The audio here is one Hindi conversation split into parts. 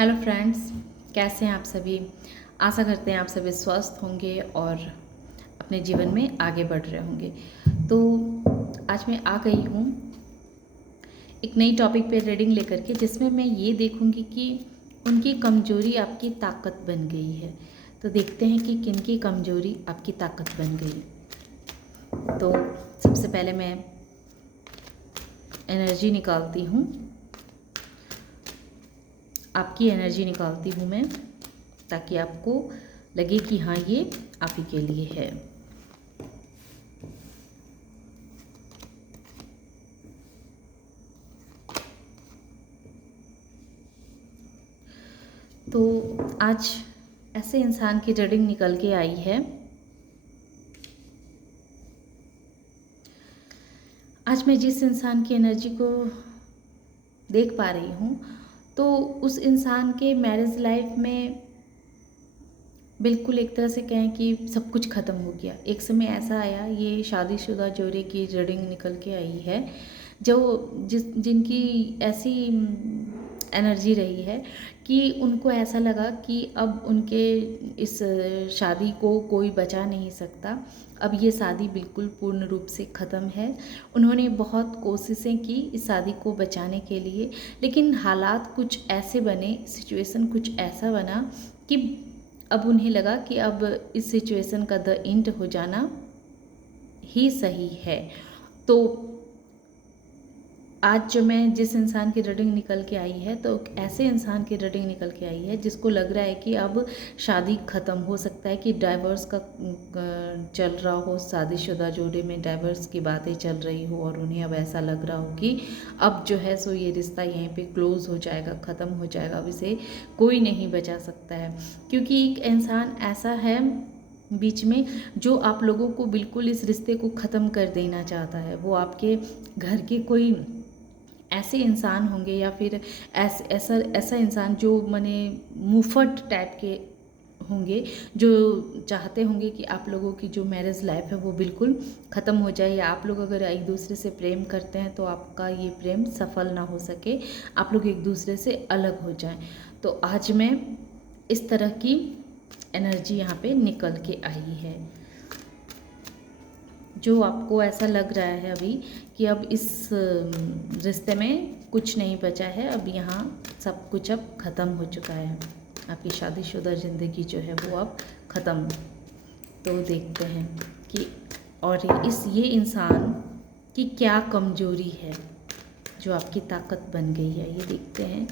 हेलो फ्रेंड्स, कैसे हैं आप सभी। आशा करते हैं आप सभी स्वस्थ होंगे और अपने जीवन में आगे बढ़ रहे होंगे। तो आज मैं आ गई हूँ एक नई टॉपिक पे रीडिंग लेकर के, जिसमें मैं ये देखूँगी कि उनकी कमजोरी आपकी ताकत बन गई है। तो देखते हैं कि किनकी कमजोरी आपकी ताकत बन गई। तो सबसे पहले मैं एनर्जी निकालती हूँ, आपकी एनर्जी निकालती हूँ मैं, ताकि आपको लगे कि हाँ ये आप ही के लिए है। तो आज ऐसे इंसान की रीडिंग निकल के आई है। आज मैं जिस इंसान की एनर्जी को देख पा रही हूँ, तो उस इंसान के मैरिज लाइफ में बिल्कुल एक तरह से कहें कि सब कुछ ख़त्म हो गया। एक समय ऐसा आया, ये शादीशुदा जोड़े की रीडिंग निकल के आई है, जो जिनकी ऐसी एनर्जी रही है कि उनको ऐसा लगा कि अब उनके इस शादी को कोई बचा नहीं सकता। अब ये शादी बिल्कुल पूर्ण रूप से ख़त्म है। उन्होंने बहुत कोशिशें की इस शादी को बचाने के लिए, लेकिन हालात कुछ ऐसे बने, सिचुएशन कुछ ऐसा बना कि अब उन्हें लगा कि अब इस सिचुएशन का द एंड हो जाना ही सही है। तो आज जो मैं जिस इंसान की रीडिंग निकल के आई है, तो ऐसे इंसान की रीडिंग निकल के आई है जिसको लग रहा है कि अब शादी ख़त्म हो सकता है, कि डाइवर्स का चल रहा हो, शादीशुदा जोड़े में डाइवर्स की बातें चल रही हो और उन्हें अब ऐसा लग रहा हो कि अब जो है सो ये रिश्ता यहीं पे क्लोज़ हो जाएगा, ख़त्म हो जाएगा, अब इसे कोई नहीं बचा सकता है। क्योंकि एक इंसान ऐसा है बीच में जो आप लोगों को बिल्कुल इस रिश्ते को ख़त्म कर देना चाहता है। वो आपके घर के कोई ऐसे इंसान होंगे या फिर ऐसा ऐसा इंसान जो माने मुफट टाइप के होंगे, जो चाहते होंगे कि आप लोगों की जो मैरिज लाइफ है वो बिल्कुल ख़त्म हो जाए, या आप लोग अगर एक दूसरे से प्रेम करते हैं तो आपका ये प्रेम सफल ना हो सके, आप लोग एक दूसरे से अलग हो जाएं। तो आज मैं इस तरह की एनर्जी यहाँ पे निकल के आई है, जो आपको ऐसा लग रहा है अभी कि अब इस रिश्ते में कुछ नहीं बचा है, अब यहाँ सब कुछ अब ख़त्म हो चुका है, आपकी शादीशुदा ज़िंदगी जो है वो अब ख़त्म। तो देखते हैं कि और ये इंसान की क्या कमजोरी है जो आपकी ताकत बन गई है। ये देखते हैं,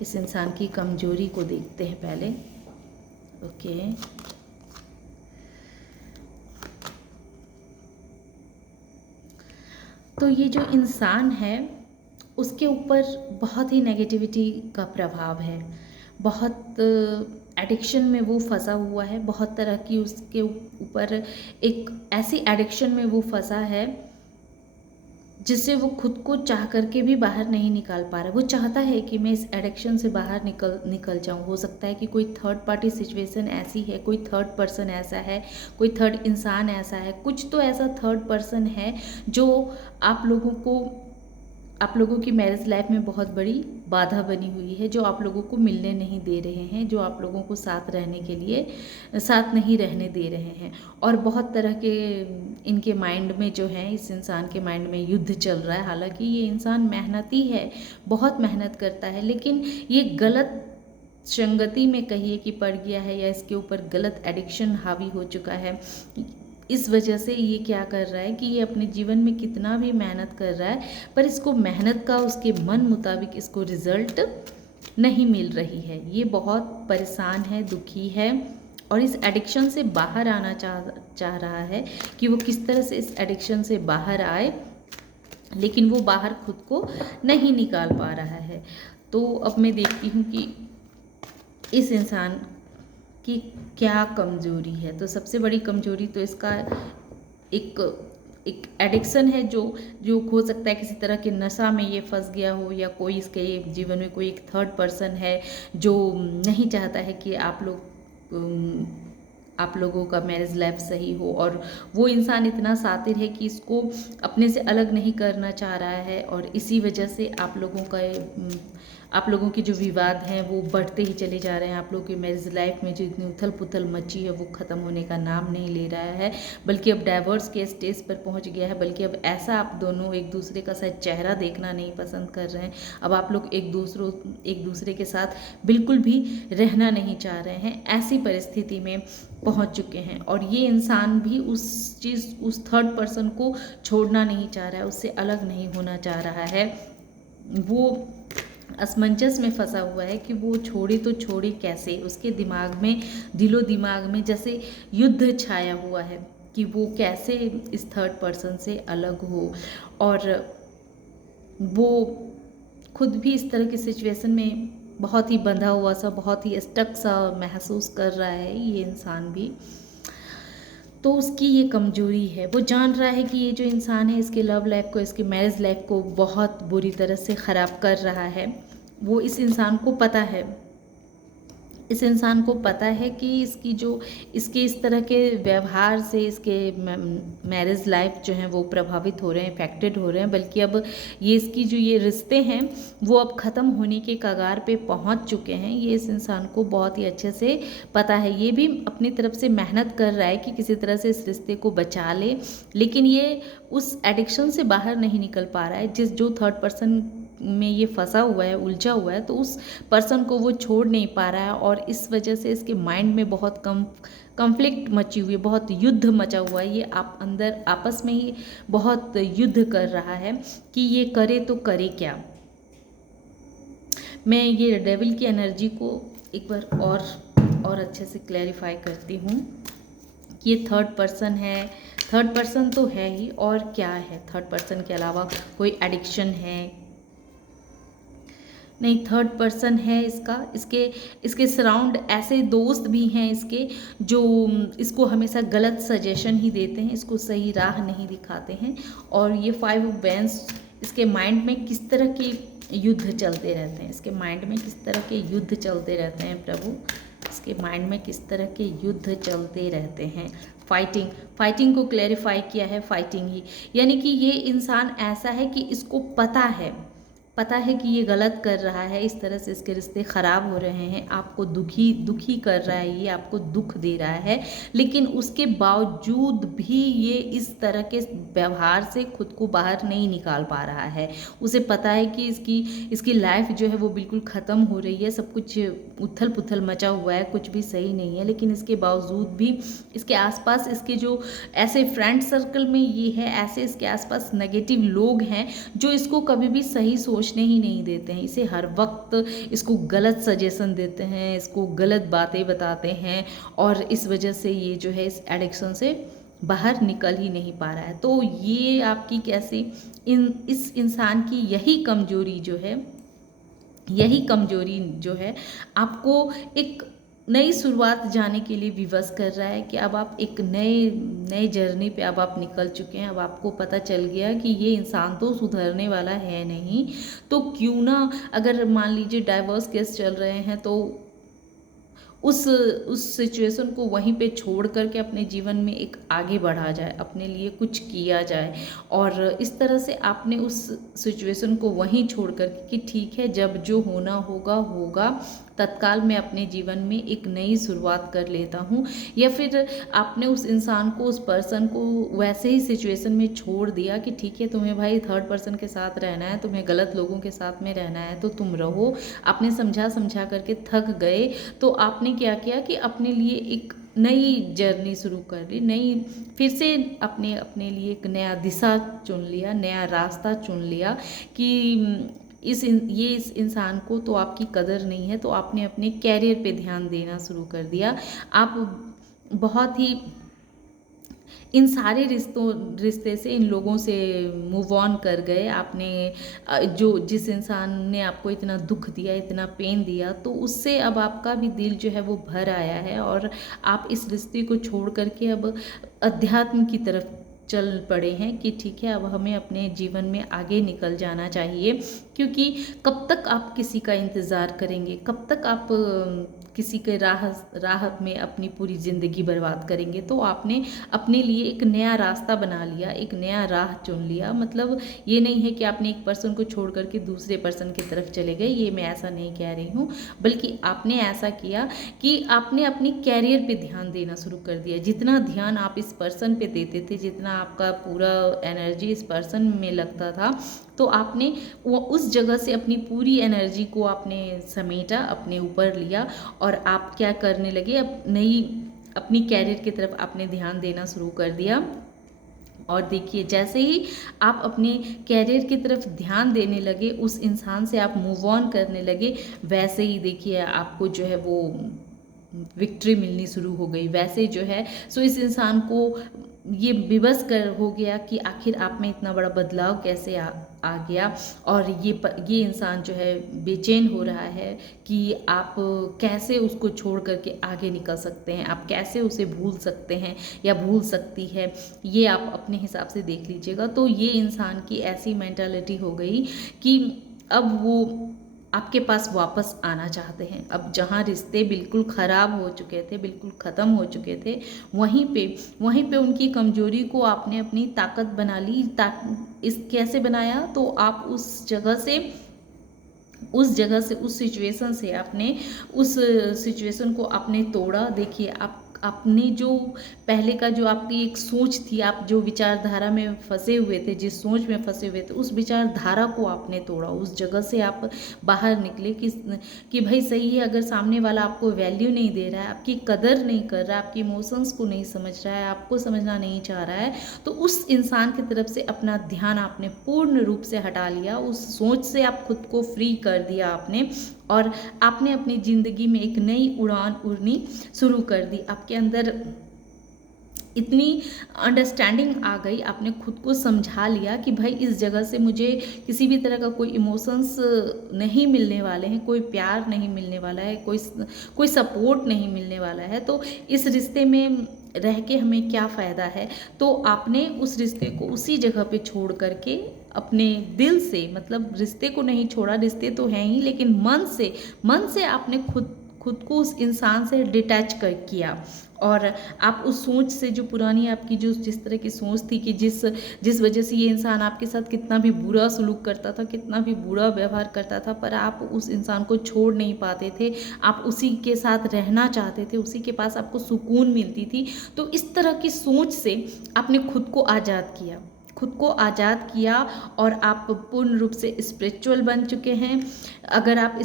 इस इंसान की कमजोरी को देखते हैं पहले। ओके, तो ये जो इंसान है उसके ऊपर बहुत ही नेगेटिविटी का प्रभाव है, बहुत एडिक्शन में वो फंसा हुआ है, बहुत तरह की उसके ऊपर एक ऐसी एडिक्शन में वो फंसा है जिससे वो खुद को चाह करके भी बाहर नहीं निकाल पा रहा। वो चाहता है कि मैं इस एडिक्शन से बाहर निकल जाऊं। हो सकता है कि कोई थर्ड पार्टी सिचुएशन ऐसी है, कोई थर्ड पर्सन ऐसा है, कोई थर्ड इंसान ऐसा है, कुछ तो ऐसा थर्ड पर्सन है जो आप लोगों की मैरिज लाइफ में बहुत बड़ी बाधा बनी हुई है, जो आप लोगों को मिलने नहीं दे रहे हैं, जो आप लोगों को साथ रहने के लिए साथ नहीं रहने दे रहे हैं। और बहुत तरह के इनके माइंड में जो है, इस इंसान के माइंड में युद्ध चल रहा है। हालांकि ये इंसान मेहनती है, बहुत मेहनत करता है, लेकिन ये गलत संगति में कहिए कि पड़ गया है, या इसके ऊपर गलत एडिक्शन हावी हो चुका है। इस वजह से ये क्या कर रहा है कि ये अपने जीवन में कितना भी मेहनत कर रहा है, पर इसको मेहनत का उसके मन मुताबिक इसको रिजल्ट नहीं मिल रही है। ये बहुत परेशान है, दुखी है, और इस एडिक्शन से बाहर आना चाह रहा है कि वो किस तरह से इस एडिक्शन से बाहर आए, लेकिन वो बाहर खुद को नहीं निकाल पा रहा है। तो अब मैं देखती हूँ कि इस इंसान कि क्या कमज़ोरी है। तो सबसे बड़ी कमज़ोरी तो इसका एक एक एडिक्शन है, जो जो हो सकता है किसी तरह के नशा में ये फंस गया हो, या कोई इसके जीवन में कोई एक थर्ड पर्सन है जो नहीं चाहता है कि आप लोगों का मैरिज लाइफ सही हो, और वो इंसान इतना शातिर है कि इसको अपने से अलग नहीं करना चाह रहा है, और इसी वजह से आप लोगों का आप लोगों के जो विवाद हैं वो बढ़ते ही चले जा रहे हैं। आप लोगों की मैरिज लाइफ में जो इतनी उथल पुथल मची है वो ख़त्म होने का नाम नहीं ले रहा है, बल्कि अब डाइवोर्स के स्टेज पर पहुंच गया है। बल्कि अब ऐसा आप दोनों एक दूसरे का शायद चेहरा देखना नहीं पसंद कर रहे हैं। अब आप लोग एक दूसरे के साथ बिल्कुल भी रहना नहीं चाह रहे हैं। ऐसी परिस्थिति में पहुंच चुके हैं और ये इंसान भी उस थर्ड पर्सन को छोड़ना नहीं चाह रहा है, उससे अलग नहीं होना चाह रहा है। वो असमंजस में फंसा हुआ है कि वो छोड़े तो छोड़े कैसे। उसके दिमाग में, दिलो दिमाग में जैसे युद्ध छाया हुआ है कि वो कैसे इस थर्ड पर्सन से अलग हो। और वो खुद भी इस तरह की सिचुएशन में बहुत ही बंधा हुआ सा, बहुत ही स्टक सा महसूस कर रहा है ये इंसान भी। तो उसकी ये कमजोरी है। वो जान रहा है कि ये जो इंसान है इसके लव लाइफ को, इसकी मैरिज लाइफ को बहुत बुरी तरह से ख़राब कर रहा है। वो इस इंसान को पता है, इस इंसान को पता है कि इसके इस तरह के व्यवहार से इसके मैरिज लाइफ जो है वो प्रभावित हो रहे हैं, इफेक्टेड हो रहे हैं। बल्कि अब ये रिश्ते हैं वो अब ख़त्म होने के कगार पे पहुंच चुके हैं। ये इस इंसान को बहुत ही अच्छे से पता है। ये भी अपनी तरफ से मेहनत कर रहा है कि किसी तरह से इस रिश्ते को बचा ले, लेकिन ये उस एडिक्शन से बाहर नहीं निकल पा रहा है। जो थर्ड पर्सन में ये फंसा हुआ है, उलझा हुआ है, तो उस पर्सन को वो छोड़ नहीं पा रहा है। और इस वजह से इसके माइंड में बहुत कॉन्फ्लिक्ट मची हुई है, बहुत युद्ध मचा हुआ है। ये आप अंदर आपस में ही बहुत युद्ध कर रहा है कि ये करे तो करे क्या। मैं ये डेविल की एनर्जी को एक बार और अच्छे से क्लैरिफाई करती हूँ कि ये थर्ड पर्सन है। थर्ड पर्सन तो है ही, और क्या है थर्ड पर्सन के अलावा? कोई एडिक्शन है? नहीं, थर्ड पर्सन है इसके सराउंड ऐसे दोस्त भी हैं इसके जो इसको हमेशा गलत सजेशन ही देते हैं, इसको सही राह नहीं दिखाते हैं। और ये 5 ऑफ वैंड्स, इसके माइंड में किस तरह के युद्ध चलते रहते हैं, इसके माइंड में किस तरह के युद्ध चलते रहते हैं प्रभु, इसके माइंड में किस तरह के युद्ध चलते रहते हैं। फाइटिंग को क्लैरिफाई किया है, फाइटिंग ही, यानी कि ये इंसान ऐसा है कि इसको पता है कि ये गलत कर रहा है, इस तरह से इसके रिश्ते ख़राब हो रहे हैं, आपको दुखी कर रहा है, ये आपको दुख दे रहा है। लेकिन उसके बावजूद भी ये इस तरह के व्यवहार से खुद को बाहर नहीं निकाल पा रहा है। उसे पता है कि इसकी लाइफ जो है वो बिल्कुल ख़त्म हो रही है, सब कुछ उथल पुथल मचा हुआ है, कुछ भी सही नहीं है। लेकिन इसके बावजूद भी इसके आसपास इसके जो ऐसे फ्रेंड सर्कल में ये है, ऐसे इसके आसपास नेगेटिव लोग हैं जो इसको कभी भी सही सोचने ही नहीं देते हैं। इसे हर वक्त इसको गलत सजेशन देते हैं, इसको गलत बातें बताते हैं, और इस वजह से ये जो है इस एडिक्शन से बाहर निकल ही नहीं पा रहा है। तो ये आपकी कैसी इस इंसान की यही कमजोरी जो है आपको एक नई शुरुआत जाने के लिए विवश कर रहा है कि अब आप एक नए जर्नी पे अब आप निकल चुके हैं। अब आपको पता चल गया कि ये इंसान तो सुधरने वाला है नहीं, तो क्यों ना, अगर मान लीजिए डाइवोर्स केस चल रहे हैं, तो उस सिचुएशन को वहीं पे छोड़ करके अपने जीवन में एक आगे बढ़ा जाए, अपने लिए कुछ किया जाए। और इस तरह से आपने उस सिचुएशन को वहीं छोड़ करके कि ठीक है, जब जो होना होगा, तत्काल मैं अपने जीवन में एक नई शुरुआत कर लेता हूँ। या फिर आपने उस इंसान को, उस पर्सन को वैसे ही सिचुएशन में छोड़ दिया कि ठीक है, तुम्हें भाई थर्ड पर्सन के साथ रहना है, तुम्हें गलत लोगों के साथ में रहना है तो तुम रहो। आपने समझा करके थक गए, तो आपने क्या किया कि अपने लिए एक नई जर्नी शुरू कर ली, फिर से अपने लिए एक नया दिशा चुन लिया, नया रास्ता चुन लिया कि इस इंसान को तो आपकी कदर नहीं है, तो आपने अपने कैरियर पे ध्यान देना शुरू कर दिया। आप बहुत ही इन सारे रिश्ते से, इन लोगों से मूव ऑन कर गए। आपने जिस इंसान ने आपको इतना दुख दिया, इतना पेन दिया, तो उससे अब आपका भी दिल जो है वो भर आया है, और आप इस रिश्ते को छोड़ करके अब अध्यात्म की तरफ चल पड़े हैं कि ठीक है, अब हमें अपने जीवन में आगे निकल जाना चाहिए। क्योंकि कब तक आप किसी का इंतज़ार करेंगे, कब तक आप किसी के राह में अपनी पूरी ज़िंदगी बर्बाद करेंगे। तो आपने अपने लिए एक नया रास्ता बना लिया, एक नया राह चुन लिया। मतलब ये नहीं है कि आपने एक पर्सन को छोड़ करके दूसरे पर्सन की तरफ चले गए, ये मैं ऐसा नहीं कह रही हूँ, बल्कि आपने ऐसा किया कि आपने अपनी कैरियर पे ध्यान देना शुरू कर दिया। जितना ध्यान आप इस पर्सन पे देते थे, जितना आपका पूरा एनर्जी इस पर्सन में लगता था, तो आपने वो उस जगह से अपनी पूरी एनर्जी को आपने समेटा, अपने ऊपर लिया और आप क्या करने लगे, अपनी कैरियर की तरफ आपने ध्यान देना शुरू कर दिया। और देखिए, जैसे ही आप अपने कैरियर की तरफ ध्यान देने लगे, उस इंसान से आप मूव ऑन करने लगे, वैसे ही देखिए आपको जो है वो विक्ट्री मिलनी शुरू हो गई। वैसे जो है सो इस इंसान को ये विवश कर हो गया कि आखिर आप में इतना बड़ा बदलाव कैसे आ गया। और ये इंसान जो है बेचैन हो रहा है कि आप कैसे उसको छोड़ करके आगे निकल सकते हैं, आप कैसे उसे भूल सकते हैं या भूल सकती है, ये आप अपने हिसाब से देख लीजिएगा। तो ये इंसान की ऐसी मेंटालिटी हो गई कि अब वो आपके पास वापस आना चाहते हैं। अब जहाँ रिश्ते बिल्कुल ख़राब हो चुके थे, बिल्कुल ख़त्म हो चुके थे, वहीं पे उनकी कमज़ोरी को आपने अपनी ताकत बना ली। इस कैसे बनाया, तो आप उस सिचुएशन से आपने उस सिचुएशन को आपने तोड़ा। देखिए, आपने जो पहले का जो आपकी एक सोच थी, आप जो विचारधारा में फंसे हुए थे, जिस सोच में फंसे हुए थे, उस विचारधारा को आपने तोड़ा। उस जगह से आप बाहर निकले कि भाई सही है, अगर सामने वाला आपको वैल्यू नहीं दे रहा है, आपकी कदर नहीं कर रहा है, आपकी इमोशंस को नहीं समझ रहा है, आपको समझना नहीं चाह रहा है, तो उस इंसान की तरफ से अपना ध्यान आपने पूर्ण रूप से हटा लिया। उस सोच से आप खुद को फ्री कर दिया आपने, और आपने अपनी ज़िंदगी में एक नई उड़ान उड़नी शुरू कर दी। आपके अंदर इतनी अंडरस्टैंडिंग आ गई, आपने खुद को समझा लिया कि भाई इस जगह से मुझे किसी भी तरह का कोई इमोशंस नहीं मिलने वाले हैं, कोई प्यार नहीं मिलने वाला है, कोई सपोर्ट नहीं मिलने वाला है, तो इस रिश्ते में रह के हमें क्या फ़ायदा है। तो आपने उस रिश्ते को उसी जगह पे छोड़ करके अपने दिल से, मतलब रिश्ते को नहीं छोड़ा, रिश्ते तो हैं ही, लेकिन मन से आपने खुद को उस इंसान से डिटैच किया। और आप उस सोच से, जो पुरानी आपकी जो जिस तरह की सोच थी कि जिस वजह से ये इंसान आपके साथ कितना भी बुरा सलूक करता था, कितना भी बुरा व्यवहार करता था, पर आप उस इंसान को छोड़ नहीं पाते थे, आप उसी के साथ रहना चाहते थे, उसी के पास आपको सुकून मिलती थी। तो इस तरह की सोच से आपने खुद को आज़ाद किया और आप पूर्ण रूप से स्पिरिचुअल बन चुके हैं। अगर आप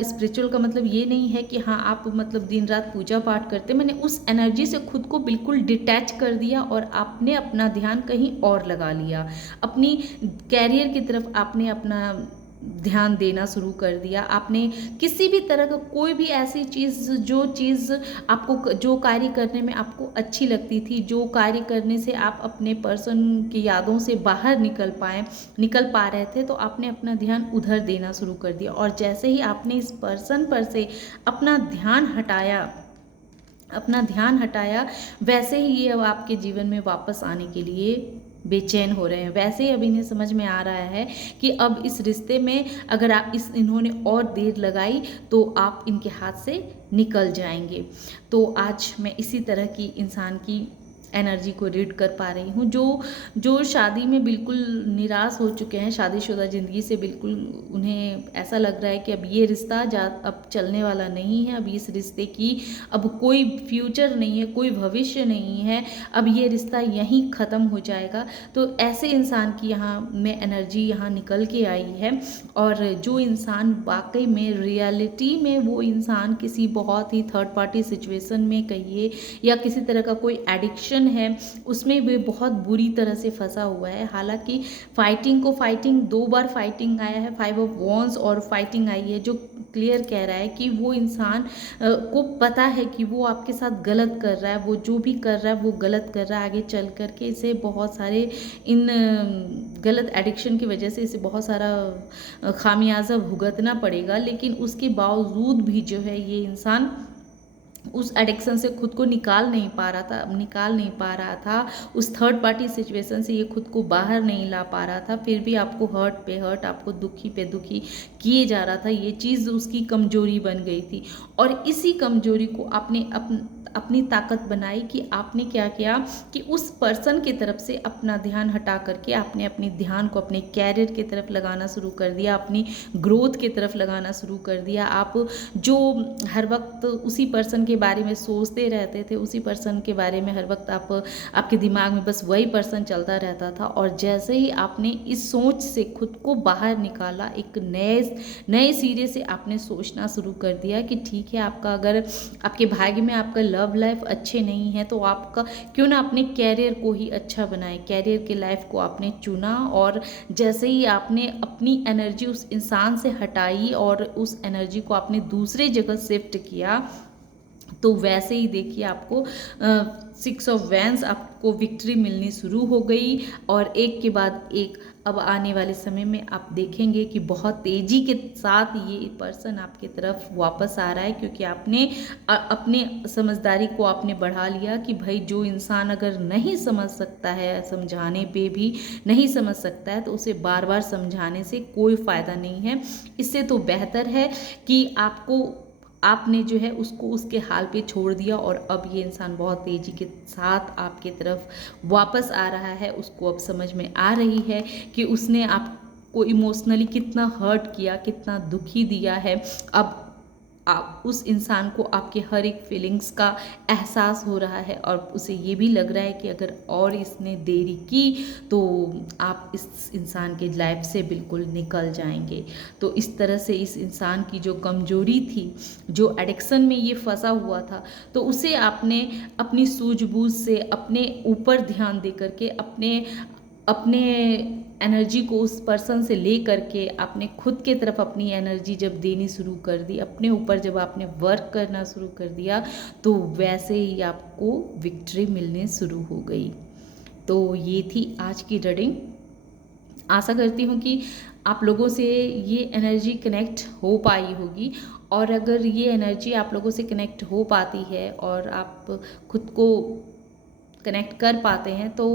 स्पिरिचुअल का मतलब ये नहीं है कि हाँ आप मतलब दिन रात पूजा पाठ करते, मैंने उस एनर्जी से खुद को बिल्कुल डिटैच कर दिया और आपने अपना ध्यान कहीं और लगा लिया। अपनी कैरियर की तरफ आपने अपना ध्यान देना शुरू कर दिया। आपने किसी भी तरह का कोई भी ऐसी चीज़ आपको, जो कार्य करने में आपको अच्छी लगती थी, जो कार्य करने से आप अपने पर्सन की यादों से बाहर निकल पा रहे थे, तो आपने अपना ध्यान उधर देना शुरू कर दिया। और जैसे ही आपने इस पर्सन पर से अपना ध्यान हटाया, वैसे ही ये अब आपके जीवन में वापस आने के लिए बेचैन हो रहे हैं। वैसे ही अब इन्हें समझ में आ रहा है कि अब इस रिश्ते में अगर इन्होंने और देर लगाई तो आप इनके हाथ से निकल जाएंगे। तो आज मैं इसी तरह की इंसान की एनर्जी को रीड कर पा रही हूँ, जो शादी में बिल्कुल निराश हो चुके हैं, शादीशुदा ज़िंदगी से बिल्कुल उन्हें ऐसा लग रहा है कि अब ये रिश्ता अब चलने वाला नहीं है, अब इस रिश्ते की अब कोई फ्यूचर नहीं है, कोई भविष्य नहीं है, अब ये रिश्ता यहीं ख़त्म हो जाएगा। तो ऐसे इंसान की यहाँ में एनर्जी यहाँ निकल के आई है। और जो इंसान वाकई में रियलिटी में वो इंसान किसी बहुत ही थर्ड पार्टी सिचुएशन में कहिए या किसी तरह का कोई एडिक्शन है, उसमें भी बहुत बुरी तरह से फंसा हुआ है। हालांकि फाइटिंग 2 बार फाइटिंग आया है, 5 ऑफ वॉन्ड्स और फाइटिंग आई है, जो क्लियर कह रहा है कि वो इंसान को पता है कि वो आपके साथ गलत कर रहा है, वो जो भी कर रहा है वो गलत कर रहा है। आगे चल करके इसे बहुत सारे इन गलत एडिक्शन की वजह से इसे बहुत सारा खामियाजा भुगतना पड़ेगा, लेकिन उसके बावजूद भी जो है ये इंसान उस एडिक्शन से खुद को निकाल नहीं पा रहा था, उस थर्ड पार्टी सिचुएशन से ये खुद को बाहर नहीं ला पा रहा था, फिर भी आपको हर्ट पे हर्ट, आपको दुखी पे दुखी किए जा रहा था। ये चीज़ उसकी कमजोरी बन गई थी और इसी कमजोरी को आपने अपनी ताकत बनाई कि आपने क्या किया कि उस पर्सन की तरफ से अपना ध्यान हटा करके आपने अपने ध्यान को अपने कैरियर की तरफ लगाना शुरू कर दिया, अपनी ग्रोथ की तरफ लगाना शुरू कर दिया। आप जो हर वक्त उसी पर्सन के बारे में सोचते रहते थे, उसी पर्सन के बारे में हर वक्त आपके दिमाग में बस वही पर्सन चलता रहता था, और जैसे ही आपने इस सोच से खुद को बाहर निकाला, एक नए सिरे से आपने सोचना शुरू कर दिया कि ठीक है, आपका अगर आपके भाग्य में आपका लव लाइफ अच्छे नहीं है तो आपका क्यों ना अपने कैरियर को ही अच्छा बनाए, कैरियर के लाइफ को आपने चुना। और जैसे ही आपने अपनी एनर्जी उस इंसान से हटाई और उस एनर्जी को आपने दूसरे जगह शिफ्ट किया, तो वैसे ही देखिए आपको 6 ऑफ वैंड्स आपको विक्ट्री मिलनी शुरू हो गई, और एक के बाद एक अब आने वाले समय में आप देखेंगे कि बहुत तेज़ी के साथ ये पर्सन आपकी तरफ वापस आ रहा है, क्योंकि आपने अपने समझदारी को आपने बढ़ा लिया कि भाई जो इंसान अगर नहीं समझ सकता है, समझाने पे भी नहीं समझ सकता है, तो उसे बार बार समझाने से कोई फ़ायदा नहीं है। इससे तो बेहतर है कि आपने जो है उसको उसके हाल पे छोड़ दिया, और अब ये इंसान बहुत तेज़ी के साथ आपकी तरफ वापस आ रहा है। उसको अब समझ में आ रही है कि उसने आपको इमोशनली कितना हर्ट किया, कितना दुखी दिया है। अब आप उस इंसान को आपके हर एक फीलिंग्स का एहसास हो रहा है, और उसे ये भी लग रहा है कि अगर और इसने देरी की तो आप इस इंसान के लाइफ से बिल्कुल निकल जाएंगे। तो इस तरह से इस इंसान की जो कमजोरी थी, जो एडिक्शन में ये फंसा हुआ था, तो उसे आपने अपनी सूझबूझ से अपने ऊपर ध्यान दे करके अपने एनर्जी को उस पर्सन से ले करके आपने खुद के तरफ अपनी एनर्जी जब देनी शुरू कर दी, अपने ऊपर जब आपने वर्क करना शुरू कर दिया, तो वैसे ही आपको विक्ट्री मिलने शुरू हो गई। तो ये थी आज की रीडिंग। आशा करती हूँ कि आप लोगों से ये एनर्जी कनेक्ट हो पाई होगी, और अगर ये एनर्जी आप लोगों से कनेक्ट हो पाती है और आप खुद को कनेक्ट कर पाते हैं, तो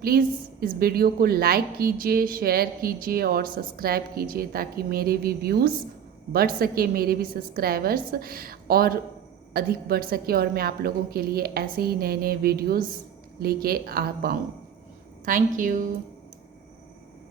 प्लीज़ इस वीडियो को लाइक कीजिए, शेयर कीजिए और सब्सक्राइब कीजिए, ताकि मेरे भी व्यूज़ बढ़ सके, मेरे भी सब्सक्राइबर्स और अधिक बढ़ सके, और मैं आप लोगों के लिए ऐसे ही नए नए वीडियोज़ लेके आ पाऊँ। Thank you.